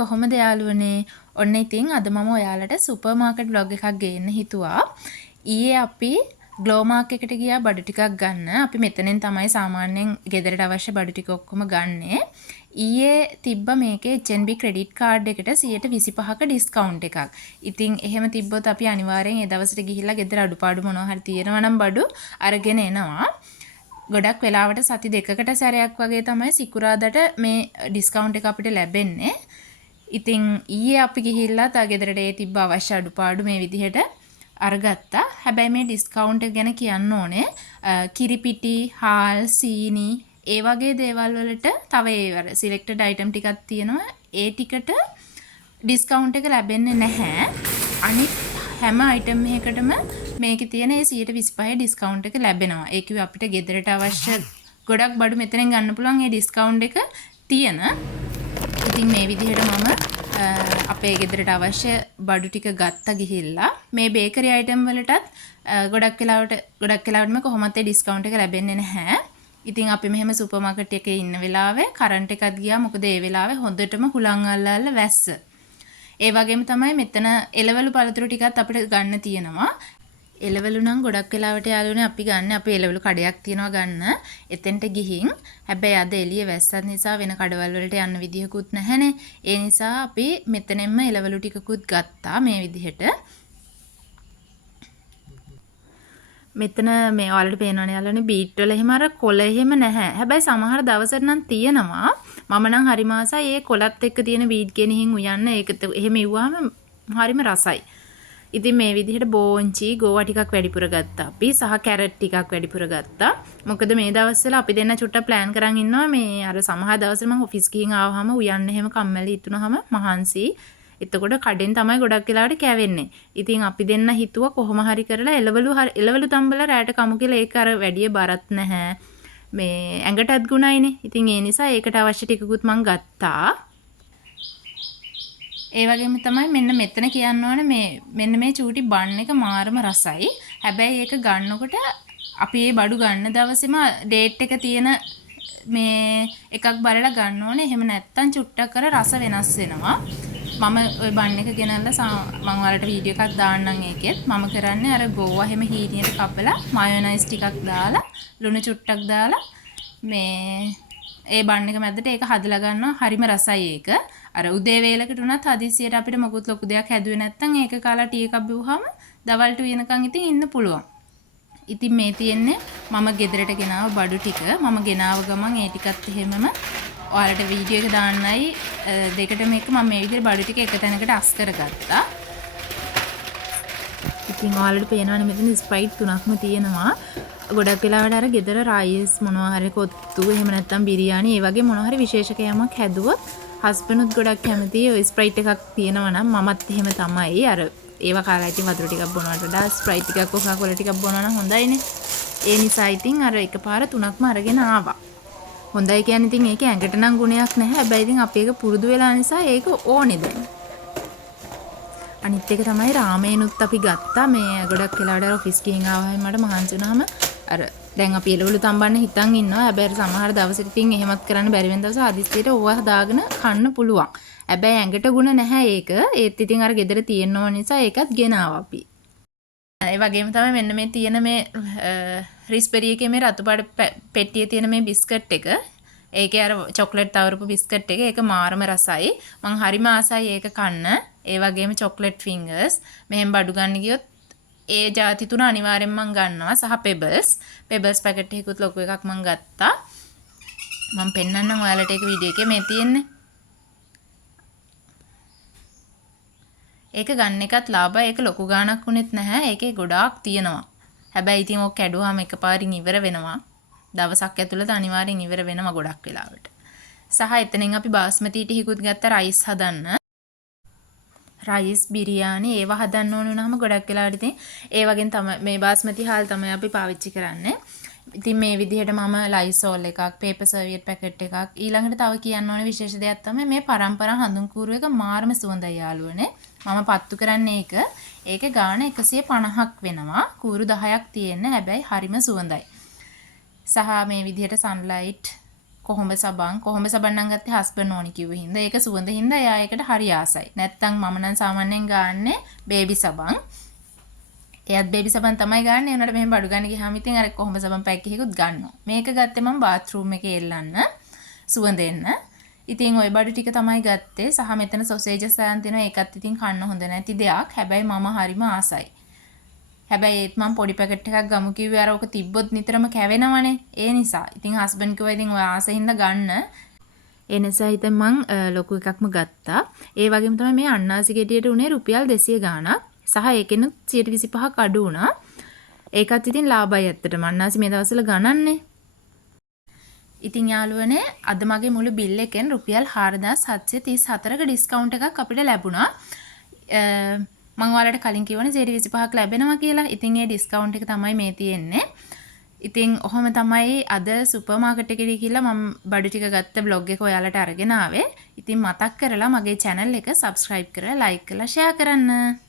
කොහොමද යාළුවනේ? ඔන්න ඉතින් අද මම ඔයාලට සුපර් මාකට් vlog එකක් ගේන්න හිතුවා. ඊයේ අපි ග්ලෝ මාක් එකට ගියා බඩු ටිකක් ගන්න. අපි මෙතනින් තමයි සාමාන්‍යයෙන් ගෙදරට අවශ්‍ය බඩු ටික ඔක්කොම ගන්නෙ. ඊයේ තිබ්බ මේකේ HNB ක්‍රෙඩිට් කාඩ් එකට 125ක ඩිස්කවුන්ට් එකක්. ඉතින් එහෙම තිබ්බොත් අපි අනිවාර්යෙන් ඒ දවසට ගිහිල්ලා ගෙදර අඩුපාඩු මොනවා හරි තියෙනවා නම් බඩු අරගෙන එනවා. ගොඩක් වෙලාවට සති දෙකකට සැරයක් වගේ තමයි සිකුරාදට මේ ඩිස්කවුන්ට් එක අපිට ලැබෙන්නේ. ඉතින් ඊයේ අපි ගිහිල්ලා තා ගෙදරට ඒ තිබ්බ අවශ්‍ය අඩුපාඩු මේ විදිහට අරගත්තා. හැබැයි මේ ඩිස්කවුන්ට් එක ගැන කියන්න ඕනේ කිරිපිටි, හාල්, සීනි ඒ වගේ දේවල් වලට තව ඒ සිලෙක්ටඩ් අයිටම් ටිකක් තියෙනවා. ඒ ටිකට ඩිස්කවුන්ට් එක ලැබෙන්නේ නැහැ. අනිත් හැම අයිටම් එකකටම මේකේ තියෙන ඒ 125 ඩිස්කවුන්ට් එක ලැබෙනවා. ඒ කිව්වේ අපිට ගෙදරට අවශ්‍ය ගොඩක් බඩු මෙතනින් ගන්න පුළුවන් ඒ ඩිස්කවුන්ට් එක තියෙන. ඉතින් මේ විදිහට මම අපේ ගෙදරට අවශ්‍ය බඩු ටික ගත්තා ගිහිල්ලා මේ බේකරි අයිටම් වලටත් ගොඩක් වෙලාවටම කොහොමත් ඒ ඩිස්කවුන්ට් එක ලැබෙන්නේ නැහැ. ඉතින් අපි මෙහෙම සුපර් මාකට් එකේ ඉන්න වෙලාවේ කරන්ට් එකත් ගියා. මොකද ඒ වෙලාවේ හොඳටම හුලං අල්ලලා වැස්ස. ඒ වගේම තමයි මෙතන එළවලු පළතුරු ටිකත් අපිට ගන්න තියෙනවා. එළවලු නම් ගොඩක් වෙලාවට යාළුවනේ අපි ගන්න අපේ එළවලු කඩයක් තියනවා ගන්න. එතෙන්ට ගිහින් හැබැයි අද එළිය වැස්සත් නිසා වෙන කඩවල් වලට යන්න විදිහකුත් නැහැනේ. ඒ නිසා අපි මෙතනෙන්ම එළවලු ටිකකුත් ගත්තා මේ විදිහට. මෙතන මේ ඔයාලට පේනවනේ යාළුවනේ බීට් වල එහෙම අර කොළ එහෙම නැහැ. හැබැයි සමහර දවසට නම් තියෙනවා. මම නම් හරි මාසයි ඒ කොළත් එක්ක තියෙන බීට් ගෙනින් උයන්න ඒක එහෙම ඉව්වහම හරිම රසයි. ඉතින් මේ විදිහට බෝංචි ගෝවා ටිකක් වැඩිපුර ගත්තා අපි සහ කැරට් ටිකක් වැඩිපුර ගත්තා. මොකද මේ දවස්වල අපි දෙන්න චුට්ටක් ප්ලෑන් කරන් ඉන්නවා මේ අර සමහර දවස්වල මම ඔෆිස් ගිහින් ආවහම උයන්න එහෙම කම්මැලි හිතුනහම මහන්සි. එතකොට කඩෙන් තමයි ගොඩක් වෙලාවට කැවෙන්නේ. ඉතින් අපි දෙන්න හිතුවා කොහොම හරි කරලා එළවලු තම්බලා රැට කමු කියලා ඒක අර වැඩි බරත් නැහැ. මේ ඇඟටත් ගුණයිනේ. ඉතින් ඒ නිසා ඒකට අවශ්‍ය ටිකකුත් මම ගත්තා. ඒ වගේම තමයි මෙන්න මෙතන කියන්න ඕනේ මෙන්න මේ චූටි බන් එක මාරම රසයි. හැබැයි ඒක ගන්නකොට අපි මේ බඩු ගන්න දවසේම ඩේට් එක තියෙන මේ එකක් බලලා ගන්න ඕනේ. එහෙම නැත්තම් චුට්ටක් අර රස වෙනස් වෙනවා. මම ওই බන් එක ගෙනල්ලා මම ඔයාලට වීඩියෝ එකක් දාන්නම් ඒකෙත්. මම කරන්නේ අර ගෝවා හැම හීනියට කපලා මයොනයිස් ටිකක් දාලා ලුණු චුට්ටක් දාලා මේ ඒ බන් එක මැද්දට ඒක හදලා ගන්නවා. හරිම රසයි ඒක. අර උදේ වේලකට උනත් හදිසියට අපිට මොකුත් ලොකු දෙයක් හැදුවේ නැත්නම් ඒක කාලා ටී එකක් බිව්වහම දවල්ට උයනකන් ඉතින් ඉන්න පුළුවන්. ඉතින් මේ තියෙන්නේ මම ගෙදරට ගෙනාව බඩු ටික. මම ගෙනාව ගමන් ඒ ටිකත් එහෙමම ඔයාලට වීඩියෝ එක දාන්නයි දෙකටම එක මම මේ විදිහට බඩු ටික එක තැනකට අස් කරගත්තා. ඉතින් ඔයාලට පේනවනේ මෙතන ස්ප්‍රයිට් තුනක්ම තියෙනවා. ගොඩක් වෙලාවට අර ගෙදර රයිස් මොනවා හරි කොත්තු එහෙම නැත්නම් බිරියානි ඒ වගේ මොනවා හරි විශේෂ කෑමක් හැදුවොත් හස්බන්ඩ්ුත් ගොඩක් කැමතියි ඔය ස්ප්‍රයිට් එකක් තියෙනවා නම් මමත් එහෙම තමයි අර ඒව කාලා ඉතින් වතුර ටිකක් බොනවට වඩා ස්ප්‍රයිට් ටිකක් කොකා කොලා ටිකක් බොනවා නම් හොඳයිනේ. ඒ නිසා ඉතින් අර එකපාර තුනක්ම අරගෙන ආවා. හොඳයි කියන්නේ ඉතින් ඒක ඇඟට නම් ගුණයක් නැහැ. හැබැයි ඉතින් අපි ඒක පුරුදු වෙලා නිසා ඒක ඕනේ දැන්. අනිත් එක තමයි රාමේනුත් අපි ගත්තා. මේ ගොඩක් වෙලාවට ඔෆිස් ගිහින් ආවම මට මහන්සි වුණාම අර දැන් අපි එළවලු තම්බන්න හිතන් ඉන්නවා. හැබැයි සමහර දවසට ඉතින් එහෙමත් කරන්න බැරි වෙන දවස් හදිස්සියට ඕවා හදාගෙන කන්න පුළුවන්. හැබැයි ඇඟට ගුණ නැහැ ඒක. ඒත් ඉතින් අර ගෙදර තියෙන ඕන නිසා ඒකත් ගෙනාවා අපි. ඒ වගේම තමයි මෙන්න මේ තියෙන මේ රිස්බෙරි එකේ මේ රතු පාට පෙට්ටියේ තියෙන මේ බිස්කට් එක. ඒකේ අර චොක්ලට් තවරපු බිස්කට් එක. ඒක මාරම රසයි. මං හරිම ආසයි ඒක කන්න. ඒ වගේම චොක්ලට් ෆින්ගර්ස්. මෙහෙම බඩු ගන්න ගියොත් ඒ ಜಾති තුන අනිවාර්යෙන් මම ගන්නවා සහ පෙබල්ස් පැකට් එකකුත් ලොකු එකක් මම ගත්තා. මම පෙන්නන්නම් ඔයාලට ඒක වීඩියෝ එකේ මේ තියෙන්නේ. ඒක ගන්න එකත් ලාභයි. ඒක ලොකු ගාණක් වුණෙත් නැහැ. ඒකේ ගොඩාක් තියෙනවා. හැබැයි ඉතින් ඔක් කැඩුවාම එකපාරින් ඉවර වෙනවා. දවසක් ඇතුළත අනිවාර්යෙන් ඉවර වෙනවා ගොඩක් වෙලාවට. සහ එතනින් අපි බාස්මති ටිකකුත් ගත්තා රයිස් හදන්න. රයිස් බිරියානි ඒවා හදන්න ඕන වුණාම ගොඩක් වෙලාවට ඉතින් ඒ වගේ තමයි මේ බාස්මති හාල් තමයි අපි පාවිච්චි කරන්නේ. ඉතින් මේ විදිහට මම ලයිසෝල් එකක්, පේපර් සර්වියට් පැකට් එකක් ඊළඟට තව කියන්න ඕන විශේෂ දෙයක් තමයි මේ පරම්පරා හඳුන් කූරු එක මාරම සුවඳයි යාළුවනේ. මම පත්තු කරන්නේ ඒක. ඒකේ ගාණ 150ක් වෙනවා. කූරු 10ක් තියෙන. හැබැයි හරිම සුවඳයි. සහ මේ විදිහට සන්ලයිට් කොහොඹ සබන් නම් ගත්තේ හස්බන්ඩ් ඕනි කිව්ව හින්දා. ඒක සුවඳ හින්දා එයා ඒකට හරි ආසයි. නැත්තම් මම නම් සාමාන්‍යයෙන් ගාන්නේ බේබි සබන්. එයාත් බේබි සබන් තමයි ගන්න. ඒ උනට මෙහෙම බඩු ගන්න ගියාම ඉතින් අර කොහොඹ සබන් පැක් එකකුත් ගන්නවා. මේක ගත්තේ මම බාත් รู ම් එකේ එල්ලන්න සුවඳ එන්න. ඉතින් ওই බඩු ටික තමයි ගත්තේ. සහ මෙතන සොසේජස් අයන් තියෙනවා. ඒකත් ඉතින් කන්න හොඳ නැති දෙයක්. හැබැයි මම හරිම ආසයි. හැබැයි ඒත් මම පොඩි පැකට් එකක් ගමු කිව්වේ අර ඔක තිබ්බොත් නිතරම කැවෙනවනේ. ඒ නිසා. ඉතින් හස්බන්ඩ් කිව්වා ඉතින් ඔය ආසෙන්ද ගන්න. ඒ නිසා ඉතින් මං ලොකු එකක්ම ගත්තා. ඒ වගේම තමයි මේ අන්නාසි ගෙඩියට උනේ රුපියල් 200 ගාණක්. සහ ඒකෙනුත් 125ක් අඩු වුණා. ඒකත් ඉතින් ලාභයි ඇත්තටම. අන්නාසි මේ දවස්වල ගණන්නේ. ඉතින් යාළුවනේ අද මගේ මුළු බිල් එකෙන් රුපියල් 4734ක ඩිස්කවුන්ට් එකක් අපිට ලැබුණා. මම ඔයාලට කලින් කිව්වනේ 125ක් ලැබෙනවා කියලා. ඉතින් ඒ ඩිස්කවුන්ට් එක තමයි මේ තියෙන්නේ. ඉතින් ඔහොම තමයි අද සුපර් මාකට් එකේ ගිහිල්ලා මම බඩු ටික ගත්ත බ්ලොග් එක ඔයාලට අරගෙන ආවේ. ඉතින් මතක් කරලා මගේ channel එක subscribe කරලා like කරලා share කරන්න.